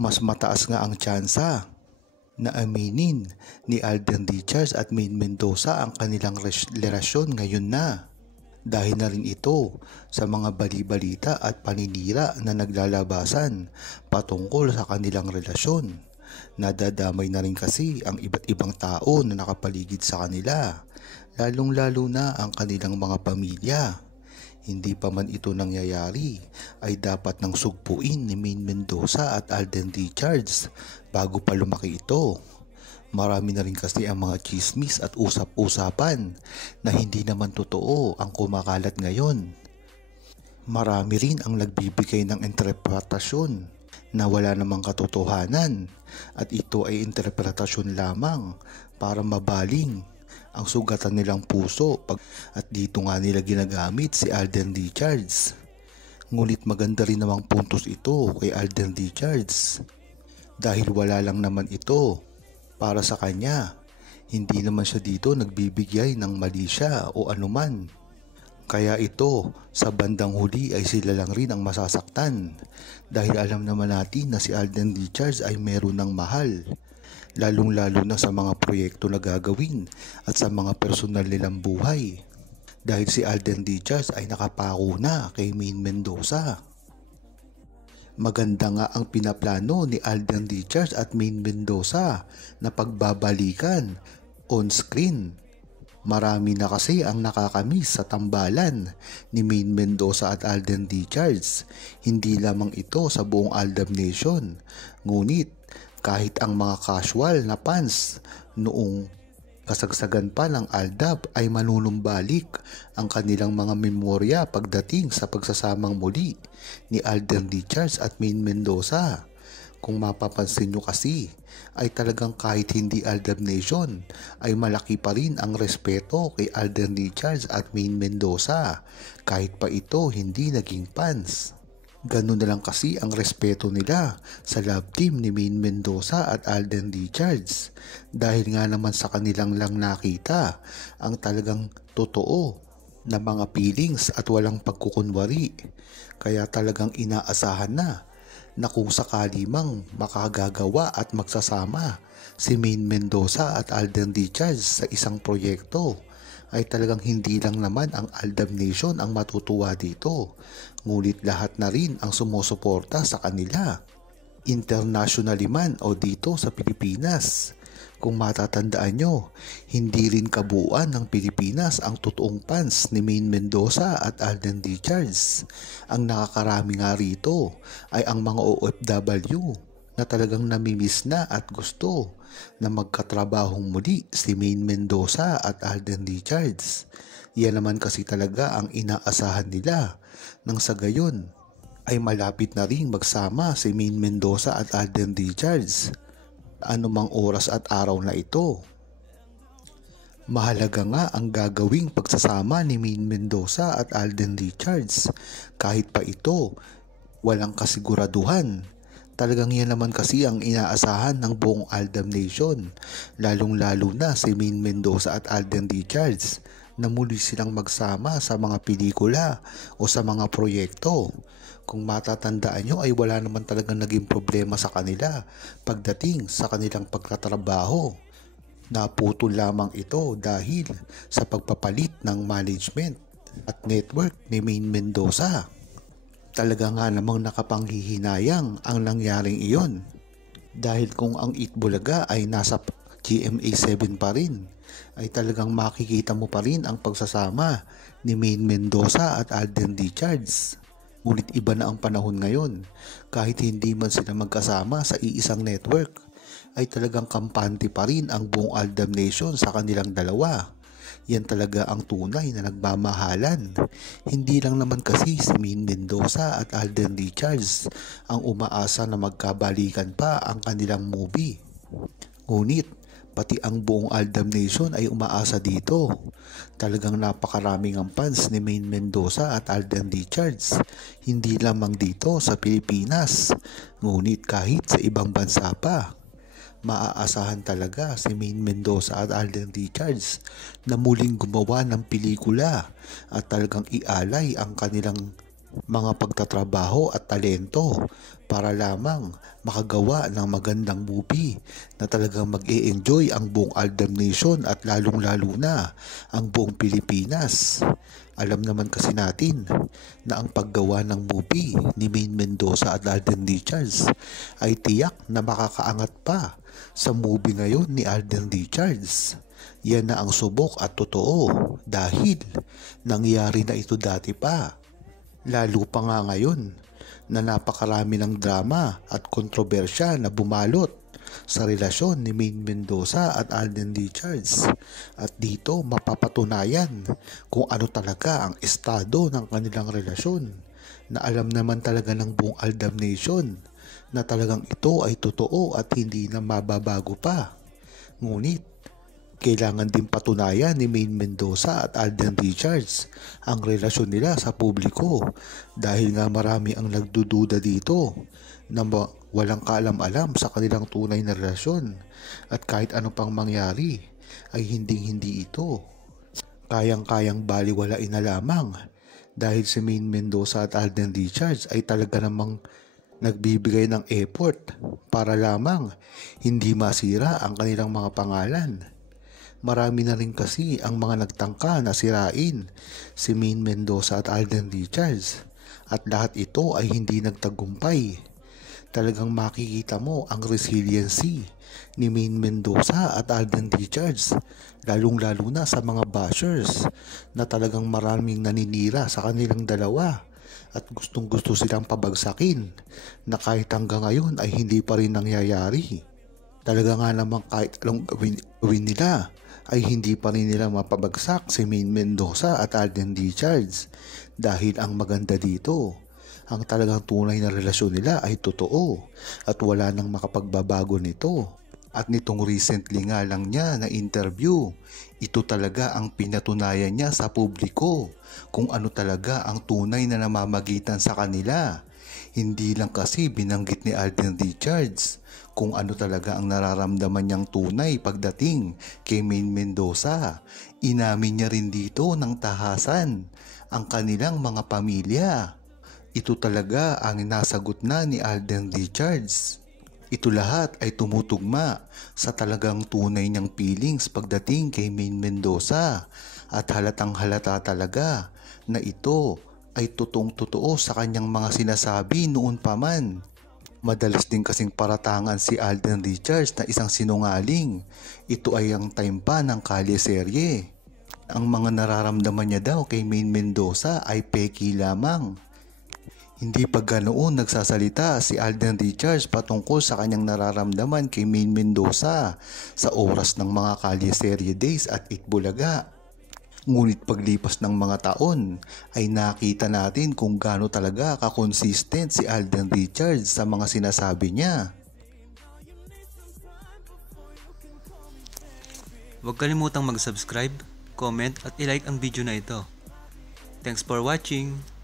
Mas mataas nga ang tsansa na aminin ni Alden Richards at Maine Mendoza ang kanilang relasyon ngayon na. Dahil na rin ito sa mga bali-balita at paninira na naglalabasan patungkol sa kanilang relasyon. Nadadamay na rin kasi ang iba't ibang tao na nakapaligid sa kanila, lalong-lalo na ang kanilang mga pamilya. Hindi pa man ito nangyayari ay dapat nang sugpuin ni Maine Mendoza at Alden Richards bago pa lumaki ito. Marami na rin kasi ang mga chismis at usap-usapan na hindi naman totoo ang kumakalat ngayon. Marami rin ang nagbibigay ng interpretasyon na wala namang katotohanan at ito ay interpretasyon lamang para mabaling ang sugatan nilang puso at dito nga nila ginagamit si Alden Richards. Ngunit maganda rin namang puntos ito kay Alden Richards dahil wala lang naman ito para sa kanya. Hindi naman siya dito nagbibigay ng mali siya o anuman. Kaya ito, sa bandang huli ay sila lang rin ang masasaktan dahil alam naman natin na si Alden Richards ay meron ng mahal, lalong-lalo na sa mga proyekto na gagawin at sa mga personal nilang buhay. Dahil si Alden Richards ay nakapako na kay Maine Mendoza. Maganda nga ang pinaplano ni Alden Richards at Maine Mendoza na pagbabalikan on screen. Marami na kasi ang nakakamiss sa tambalan ni Maine Mendoza at Alden Richards. Hindi lamang ito sa buong Aldab Nation, ngunit kahit ang mga casual na fans noong kasagsagan pa ng Aldab ay manunumbalik ang kanilang mga memorya pagdating sa pagsasamang muli ni Alden Richards at Maine Mendoza. Kung mapapansin nyo kasi ay talagang kahit hindi Aldab Nation ay malaki pa rin ang respeto kay Alden Richards at Maine Mendoza kahit pa ito hindi naging fans. Ganun na lang kasi ang respeto nila sa love team ni Maine Mendoza at Alden Richards dahil nga naman sa kanilang lang nakita ang talagang totoo na mga feelings at walang pagkukunwari. Kaya talagang inaasahan na kung sakali mang makagagawa at magsasama si Maine Mendoza at Alden Richards sa isang proyekto ay talagang hindi lang naman ang Aldab Nation ang matutuwa dito, ngunit lahat na rin ang sumusuporta sa kanila, internationally man o dito sa Pilipinas. Kung matatandaan nyo, hindi rin kabuuan ng Pilipinas ang totoong fans ni Maine Mendoza at Alden Richards. Ang nakakarami nga rito ay ang mga OFW na talagang namimiss na at gusto na magkatrabahong muli si Maine Mendoza at Alden Richards. Yan naman kasi talaga ang inaasahan nila nang sa gayon ay malapit na rin magsama si Maine Mendoza at Alden Richards anumang oras at araw na ito. Mahalaga nga ang gagawing pagsasama ni Maine Mendoza at Alden Richards kahit pa ito walang kasiguraduhan. Talagang yan naman kasi ang inaasahan ng buong Aldab Nation, lalong-lalo na si Maine Mendoza at Alden Richards na muli silang magsama sa mga pelikula o sa mga proyekto. Kung matatandaan nyo ay wala naman talagang naging problema sa kanila pagdating sa kanilang pagtatrabaho. Naputol lamang ito dahil sa pagpapalit ng management at network ni Maine Mendoza. Talaga nga namang nakapanghihinayang ang nangyaring iyon dahil kung ang Itbulaga ay nasa GMA7 pa rin ay talagang makikita mo pa rin ang pagsasama ni Maine Mendoza at Alden Richards. Ngunit iba na ang panahon ngayon, kahit hindi man sila magkasama sa iisang network ay talagang kampante pa rin ang buong Aldab Nation sa kanilang dalawa. Yan talaga ang tunay na nagmamahalan. Hindi lang naman kasi si Maine Mendoza at Alden Richards ang umaasa na magkabalikan pa ang kanilang movie. Ngunit pati ang buong Aldab Nation ay umaasa dito. Talagang napakaraming ang fans ni Maine Mendoza at Alden Richards. Hindi lamang dito sa Pilipinas, ngunit kahit sa ibang bansa pa. Maaasahan talaga si Maine Mendoza at Alden Richards na muling gumawa ng pelikula at talagang ialay ang kanilang mga pagtatrabaho at talento para lamang makagawa ng magandang movie na talagang mag-e-enjoy ang buong Aldam Nation at lalong-lalo na ang buong Pilipinas. Alam naman kasi natin na ang paggawa ng movie ni Maine Mendoza at Alden Richards ay tiyak na makakaangat pa sa movie ngayon ni Alden Richards. Yan na ang subok at totoo dahil nangyari na ito dati pa. Lalo pa nga ngayon na napakarami ng drama at kontrobersya na bumalot sa relasyon ni Maine Mendoza at Alden Richards. At dito mapapatunayan kung ano talaga ang estado ng kanilang relasyon na alam naman talaga ng buong Aldam Nation na talagang ito ay totoo at hindi na mababago pa. Ngunit kailangan din patunayan ni Maine Mendoza at Alden Richards ang relasyon nila sa publiko dahil nga marami ang nagdududa dito na walang kaalam-alam sa kanilang tunay na relasyon at kahit ano pang mangyari ay hindi ito kayang-kayang baliwalain na lamang dahil si Maine Mendoza at Alden Richards ay talaga namang nagbibigay ng effort para lamang hindi masira ang kanilang mga pangalan. Marami na rin kasi ang mga nagtangka na sirain si Maine Mendoza at Alden Richards at lahat ito ay hindi nagtagumpay. Talagang makikita mo ang resiliency ni Maine Mendoza at Alden Richards lalong-lalo na sa mga bashers na talagang maraming naninira sa kanilang dalawa at gustong-gusto silang pabagsakin na kahit hanggang ngayon ay hindi pa rin nangyayari. Talaga nga naman kahit anong gawin nila ay hindi pa rin nila mapabagsak si Maine Mendoza at Alden Richards dahil ang maganda dito, ang talagang tunay na relasyon nila ay totoo at wala nang makapagbabago nito. At nitong recently nga lang niya na interview, ito talaga ang pinatunayan niya sa publiko kung ano talaga ang tunay na namamagitan sa kanila. Hindi lang kasi binanggit ni Alden Richards kung ano talaga ang nararamdaman niyang tunay pagdating kay Maine Mendoza. Inamin niya rin dito ng tahasan ang kanilang mga pamilya. Ito talaga ang nasagot na ni Alden Richards. Ito lahat ay tumutugma sa talagang tunay niyang feelings pagdating kay Maine Mendoza at halatang halata talaga na ito ay totoong-totoo sa kanyang mga sinasabi noon pa man. Madalas din kasing paratangan si Alden Richards na isang sinungaling. Ito ay ang time pa ng Kalye serye. Ang mga nararamdaman niya daw kay Maine Mendoza ay peki lamang. Hindi pa ganoon nagsasalita si Alden Richards patungkol sa kanyang nararamdaman kay Maine Mendoza sa oras ng mga Kalye serye days at Itbulaga. Ngunit paglipas ng mga taon ay nakita natin kung gaano talaga kakonsistent si Alden Richards sa mga sinasabi niya. Huwag kalimutang mag-subscribe, comment at i-like ang video na ito. Thanks for watching!